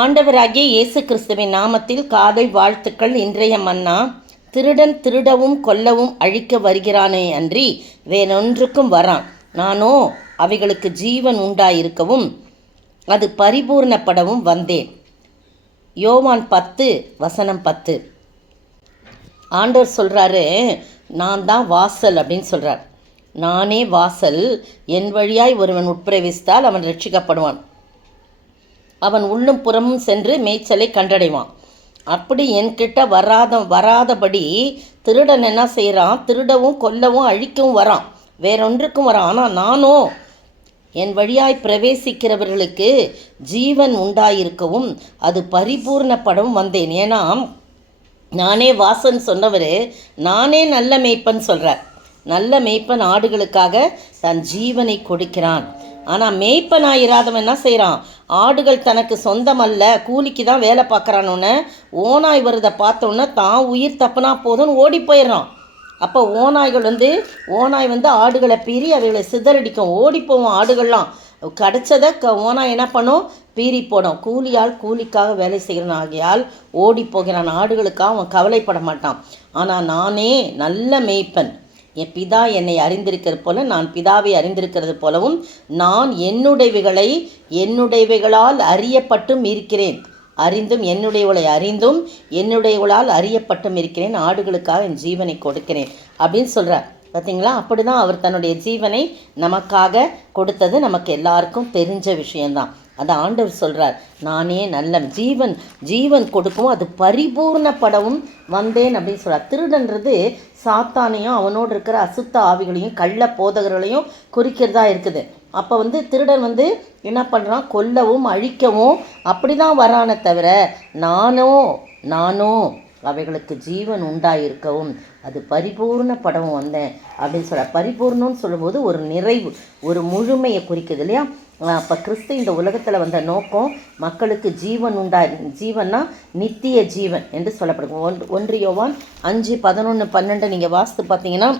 ஆண்டவராகிய இயேசு கிறிஸ்துவின் நாமத்தில் காலை வாழ்த்துக்கள். இன்றைய மன்னா, திருடன் திருடவும் கொல்லவும் அழிக்க வருகிறானே அன்றி வேறொன்றுக்கும் வரான். நானோ அவைகளுக்கு ஜீவன் உண்டாயிருக்கவும் அது பரிபூர்ணப்படவும் வந்தேன். யோவான் 10:10. ஆண்டவர் சொல்கிறாரு, நான் தான் வாசல் அப்படின்னு சொல்கிறார். நானே வாசல், என் வழியாய் ஒருவன் உட்பிரவேசித்தால் அவன் ரட்சிக்கப்படுவான். அவன் உள்ளும் புறமும் சென்று மேய்ச்சலை கண்டடைவான். அப்படி என்கிட்ட வராதபடி திருடன் என்ன செய்கிறான்? திருடவும் கொல்லவும் அழிக்கவும் வரான், வேறொன்றுக்கும் வரான். ஆனால் நானோ என் வழியாய் பிரவேசிக்கிறவர்களுக்கு ஜீவன் உண்டாயிருக்கவும் அது பரிபூர்ணப்படவும் வந்தேன். ஏன்னா நானே வாசன் சொன்னவர், நானே நல்ல மேய்ப்பன் சொல்கிறார். நல்ல மேய்ப்பன் ஆடுகளுக்காக தன் ஜீவனை கொடுக்கிறான். ஆனால் மேய்ப்பனாயிராதவன் என்ன செய்கிறான்? ஆடுகள் தனக்கு சொந்தம் அல்ல, கூலிக்கு தான் வேலை பார்க்குறானோன்னு ஓநாய் வருதை பார்த்தோன்னே தான் உயிர் தப்புனா போதும்னு ஓடி போயிடுறான். அப்போ ஓநாய் வந்து ஆடுகளை பீறி அவைகளை சிதறடிக்கும், ஓடி போவோம். ஆடுகள்லாம் கிடச்சதை ஓனாய் என்ன பண்ணும்? பீறி போடும். கூலிக்காக வேலை செய்கிறான் ஆகியால் ஓடி போகிறான். ஆடுகளுக்காக அவன் கவலைப்பட மாட்டான். ஆனால் நானே நல்ல மேய்ப்பன், என் பிதா என்னை அறிந்திருக்கிறது போல நான் பிதாவை அறிந்திருக்கிறது போலவும் நான் என்னுடையவைகளால் அறியப்பட்டும் இருக்கிறேன். என்னுடையவளால் அறியப்பட்டும் இருக்கிறேன். ஆடுகளுக்காக என் ஜீவனை கொடுக்கிறேன் அப்படின்னு சொல்கிறார். பார்த்தீங்களா? அப்படி தான் அவர் தன்னுடைய ஜீவனை நமக்காக கொடுத்தது நமக்கு எல்லாருக்கும் தெரிஞ்ச விஷயந்தான். அதை ஆண்டவர் சொல்கிறார், நானே நல்ல ஜீவன் கொடுக்கவும் அது பரிபூர்ணப்படவும் வந்தேன் அப்படின்னு சொல்கிறார். திருடன்றது சாத்தானையும் அவனோடு இருக்கிற அசுத்த ஆவிகளையும் கள்ள போதகர்களையும் குறிக்கிறதா இருக்குது. அப்போ திருடன் என்ன பண்ணுறான்? கொல்லவும் அழிக்கவும் அப்படி தான் வரானே தவிர நானோ அவைகளுக்கு ஜீவன் உண்டாயிருக்கவும் அது பரிபூர்ணப்படவும் வந்தேன் அப்படின்னு சொல்ல. பரிபூர்ணம்னு சொல்லும்போது ஒரு நிறைவு, ஒரு முழுமையை குறிக்குது இல்லையா? அப்போ கிறிஸ்து இந்த உலகத்தில் வந்த நோக்கம் மக்களுக்கு ஜீவன்னா நித்திய ஜீவன் என்று சொல்லப்படுது. 1 யோவான் 5:11-12 நீங்கள் வாசித்து பார்த்தீங்கன்னா,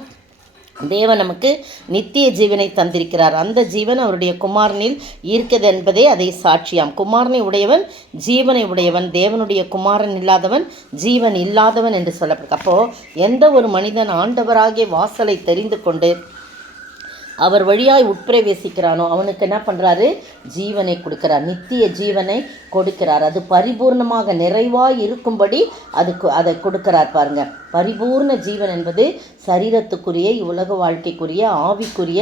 தேவன் நமக்கு நித்திய ஜீவனை தந்திருக்கிறார். அந்த ஜீவன் அவருடைய குமாரனில் இருக்கிறது என்பதே அதை சாட்சியாம். குமாரனை உடையவன் ஜீவனை உடையவன், தேவனுடைய குமாரன் இல்லாதவன் ஜீவன் இல்லாதவன் என்று சொல்லப்படுது. அப்போது எந்த ஒரு மனிதன் ஆண்டவராகிய வாசலை தெரிந்து கொண்டு அவர் வழியாய் உட்பிரவேசிக்கிறானோ அவனுக்கு என்ன பண்ணுறாரு? ஜீவனை கொடுக்கிறார், நித்திய ஜீவனை கொடுக்கிறார். அது பரிபூர்ணமாக நிறைவாய் இருக்கும்படி அதை கொடுக்கிறார். பாருங்க, பரிபூர்ண ஜீவன் என்பது சரீரத்துக்குரிய, உலக வாழ்க்கைக்குரிய, ஆவிக்குரிய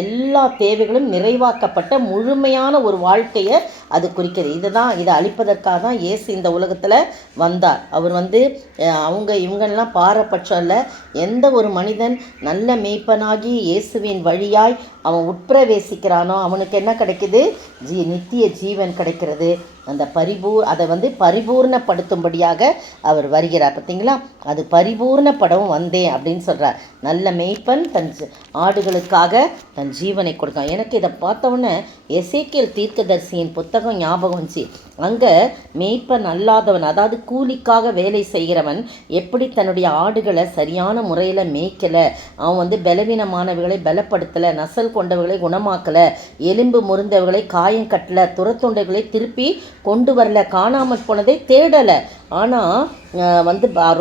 எல்லா தேவைகளும் நிறைவாக்கப்பட்ட முழுமையான ஒரு வாழ்க்கையை அது குறிக்கிறது. இதை அளிப்பதற்காக தான் இயேசு இந்த உலகத்தில் வந்தார். அவர் இவங்கெல்லாம் பாரபட்சம் இல்லை. எந்த ஒரு மனிதன் நல்ல மேய்ப்பனாகி இயேசுவின் வழியாய் அவன் உட்பிரவேசிக்கிறானோ அவனுக்கு என்ன கிடைக்குது? நித்திய ஜீவன் கிடைக்கிறது. அதை பரிபூர்ணப்படுத்தும்படியாக அவர் வருகிறார். பார்த்தீங்களா? அது பரிபூர்ணப்படவும் வந்தேன் அப்படின்னு சொல்கிறார். நல்ல மேய்ப்பன் தன் ஆடுகளுக்காக தன் ஜீவனை கொடுக்கான். எனக்கு இதை பார்த்தவொன்னே எசேக்கியேல் தீர்க்கதரிசியின் புத்தகம் ஞாபகம் வந்துச்சு. அங்கே மேய்ப்பன் அல்லாதவன், அதாவது கூலிக்காக வேலை செய்கிறவன் எப்படி தன்னுடைய ஆடுகளை சரியான முறையில் மேய்க்கலை, அவன் பலவீனமானவர்களை பலப்படுத்தலை, நசல் கொண்டவர்களை குணமாக்கலை, எலும்பு முறிந்தவர்களை காயம் கட்டலை, துரத்துண்டைகளை திருப்பி கொண்டு வரல, காணாமல் போனதை தேடலை, ஆனால்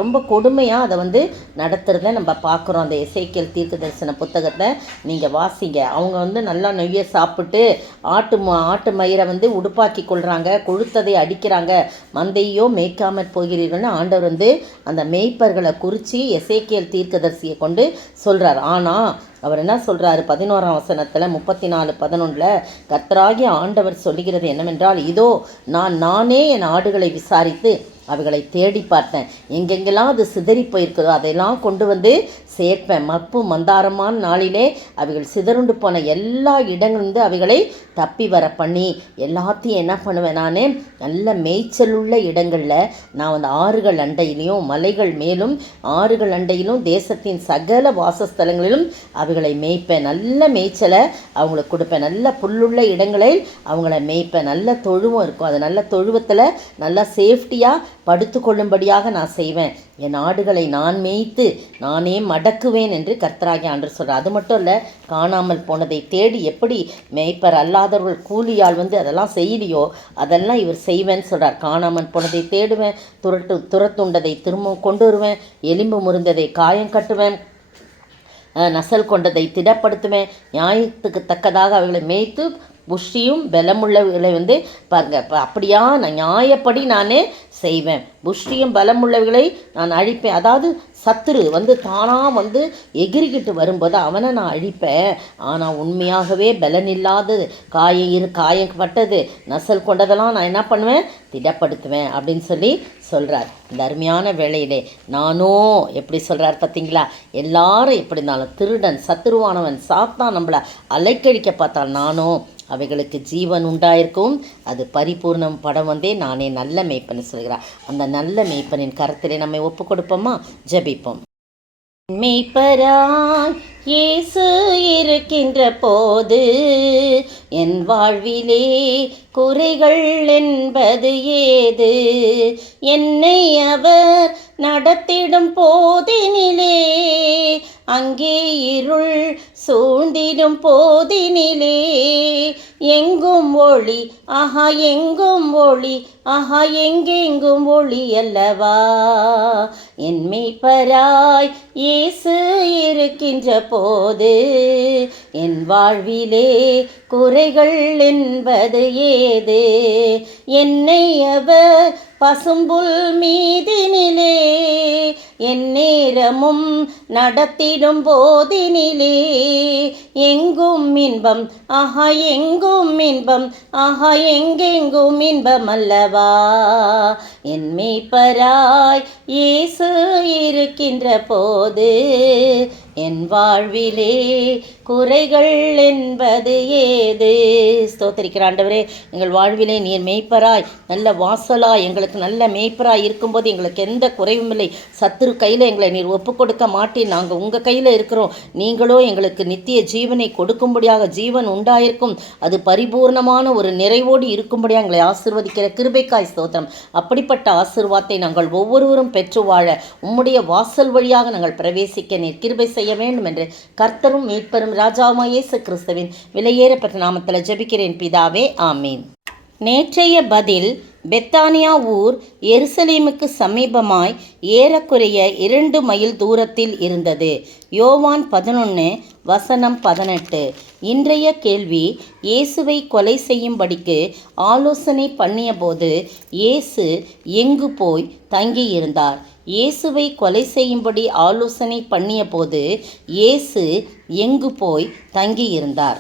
ரொம்ப கொடுமையாக அதை நடத்துகிறத நம்ம பார்க்குறோம். அந்த எசேக்கியேல் தீர்க்க தரிசன புத்தகத்தை நீங்கள் வாசிங்க. அவங்க நல்லா நொய்யை சாப்பிட்டு ஆட்டு மயிரை உடுப்பாக்கி கொள்கிறாங்க, கொழுத்ததை அடிக்கிறாங்க, மந்தையோ மேய்க்காமற் போகிறீர்கள்னு ஆண்டவர் அந்த மேய்ப்பர்களை குறித்து எசேக்கியேல் தீர்க்கதரிசியை கொண்டு சொல்கிறார். ஆனால் அவர் என்ன சொல்கிறாரு? 11ஆம் வசனத்தில் 34:11 கர்த்தராகிய ஆண்டவர் சொல்லுகிறது என்னவென்றால், இதோ நானே என் ஆடுகளை விசாரித்து அவைகளை தேடி பார்த்தேன். எங்கெங்கெல்லாம் அது சிதறி போயிருக்குதோ அதையெல்லாம் கொண்டு சேர்ப்பேன். மப்பு மந்தாரமான நாளிலே அவைகள் சிதறுண்டு போன எல்லா இடங்களிலிருந்து அவைகளை தப்பி வர பண்ணி எல்லாத்தையும் என்ன பண்ணுவேன்? நான் நல்ல மேய்ச்சல் உள்ள இடங்களில் நான் ஆறுகள் அண்டையிலையும் மலைகள் மேலும் ஆறுகள் அண்டையிலும் தேசத்தின் சகல வாசஸ்தலங்களிலும் அவைகளை மேய்ப்பேன். நல்ல மேய்ச்சலை அவங்களுக்கு கொடுப்பேன். நல்ல புல்லுள்ள இடங்களில் அவங்கள மேய்ப்பேன். நல்ல தொழுவம் இருக்கும், அது நல்ல தொழுவத்தில் நல்லா சேஃப்டியாக படுத்து கொள்ளும்படியாக நான் செய்வேன். என் ஆடுகளை நான் மேய்த்து நானே மடக்குவேன் என்று கர்த்தராகிய ஆண்டவர் சொல்கிறார். அது மட்டும் இல்லை, காணாமல் போனதை தேடி எப்படி மேய்ப்பர் அல்லாதவர்கள் கூலியால் அதெல்லாம் செய்யலையோ அதெல்லாம் இவர் செய்வேன்னு சொல்கிறார். காணாமல் போனதை தேடுவேன், துரத்துண்டதை திரும்பவும் கொண்டு வருவேன், எலும்பு முறிந்ததை காயம் கட்டுவேன், நசல் கொண்டதை திடப்படுத்துவேன், நியாயத்துக்கு தக்கதாக அவைகளை மேய்த்து புஷ்டியும் பலமுள்ளவைகளை பாருங்கள், இப்போ அப்படியா நான் நியாயப்படி நான் செய்வேன், புஷ்டியும் பலமுள்ளவைகளை நான் அழிப்பேன். அதாவது சத்துரு தானாக எகிரிக்கிட்டு வரும்போது அவனை நான் அழிப்பேன். ஆனால் உண்மையாகவே பலனில்லாதது, காயப்பட்டது, நசல் கொண்டதெல்லாம் நான் என்ன பண்ணுவேன், திடப்படுத்துவேன் அப்படின்னு சொல்கிறார். இந்த அருமையான வேளையிலே நானும் எப்படி சொல்கிறார் பார்த்தீங்களா? எல்லாரும் எப்படி இருந்தாலும் திருடன், சத்துருவானவன், சாத்தான் நம்மளை அலைக்கழிக்க பார்த்தால் நானும் அவைகளுக்கு ஜீவன் உண்டாயிருக்கும், அது பரிபூர்ணம் படம் நானே நல்ல மேய்ப்பன் சொல்கிறார். அந்த நல்ல மேய்ப்பனின் கரத்திலே நம்மை ஒப்பு கொடுப்போமா? ஜெபிப்போம். மேய்ப்பராய் இயேசு இருக்கின்ற போது என் வாழ்விலே குறைகள் என்பது ஏது? என்னை அவர் நடத்திடும் போதினிலே, அங்கே இருள் சூழ்ந்திடும் போதினிலே, எங்கும் ஒளி, ஆஹா எங்கும் ஒளி, ஆஹா எங்கெங்கும் ஒளி அல்லவா? என் மேய்ப்பராய் இயேசு இருக்கின்ற போது என் வாழ்விலே குறைகள் என்பது ஏது? என்னை அவர் பசும்புல் மீதினிலே என் நேரமும் நடத்திடும் போதினிலே, எங்கும் இன்பம், ஆஹா எங்கும் இன்பம், ஆஹா எங்கெங்கும் இன்பம் அல்லவா? என் மேய்ப்பராய் இயேசு இருக்கின்ற போது என் வாழ்விலே குறைகள் என்பது ஏது? ஸ்தோத்திரிக்கிற ஆண்டவரே, எங்கள் வாழ்விலே நீர் மேய்ப்பராய் நல்ல வாசலாய் எங்களுக்கு நல்ல மேய்ப்பராய் இருக்கும்போது எங்களுக்கு எந்த குறைவும் இல்லை. சத்துரு கையில் எங்களை நீர் ஒப்பு கொடுக்க மாட்டேன். நாங்கள் உங்கள் கையில் இருக்கிறோம். நீங்களோ எங்களுக்கு நித்திய ஜீவனை கொடுக்கும்படியாக ஜீவன் உண்டாயிருக்கும், அது பரிபூர்ணமான ஒரு நிறைவோடு இருக்கும்படியாக எங்களை ஆசீர்வதிக்கிற கிருபைக்காய் ஸ்தோத்திரம். அப்படிப்பட்ட ஆசீர்வாதத்தை நாங்கள் ஒவ்வொருவரும் பெற்று வாழ உம்முடைய வாசல் வழியாக நாங்கள் பிரவேசிக்க நீர் கிருபை செய்ய வேண்டும் என்று கர்த்தரும் மீட்பரும் ராஜாவுமாய் இயேசு கிறிஸ்துவின் விலையேறப்பட்ட நாமத்தில் ஜெபிக்கிறேன் பிதாவே, ஆமீன். நேற்றைய பதில், பெத்தானியா ஊர் எருசலேமுக்கு சமீபமாய் ஏறக்குறைய 2 மைல் தூரத்தில் இருந்தது. யோவான் 11:18. இன்றைய கேள்வி, இயேசுவை கொலை செய்யும்படிக்கு ஆலோசனை பண்ணியபோது இயேசு எங்கு போய் தங்கியிருந்தார்? இயேசுவை கொலை செய்யும்படி ஆலோசனை பண்ணிய போது இயேசு எங்கு போய் தங்கியிருந்தார்?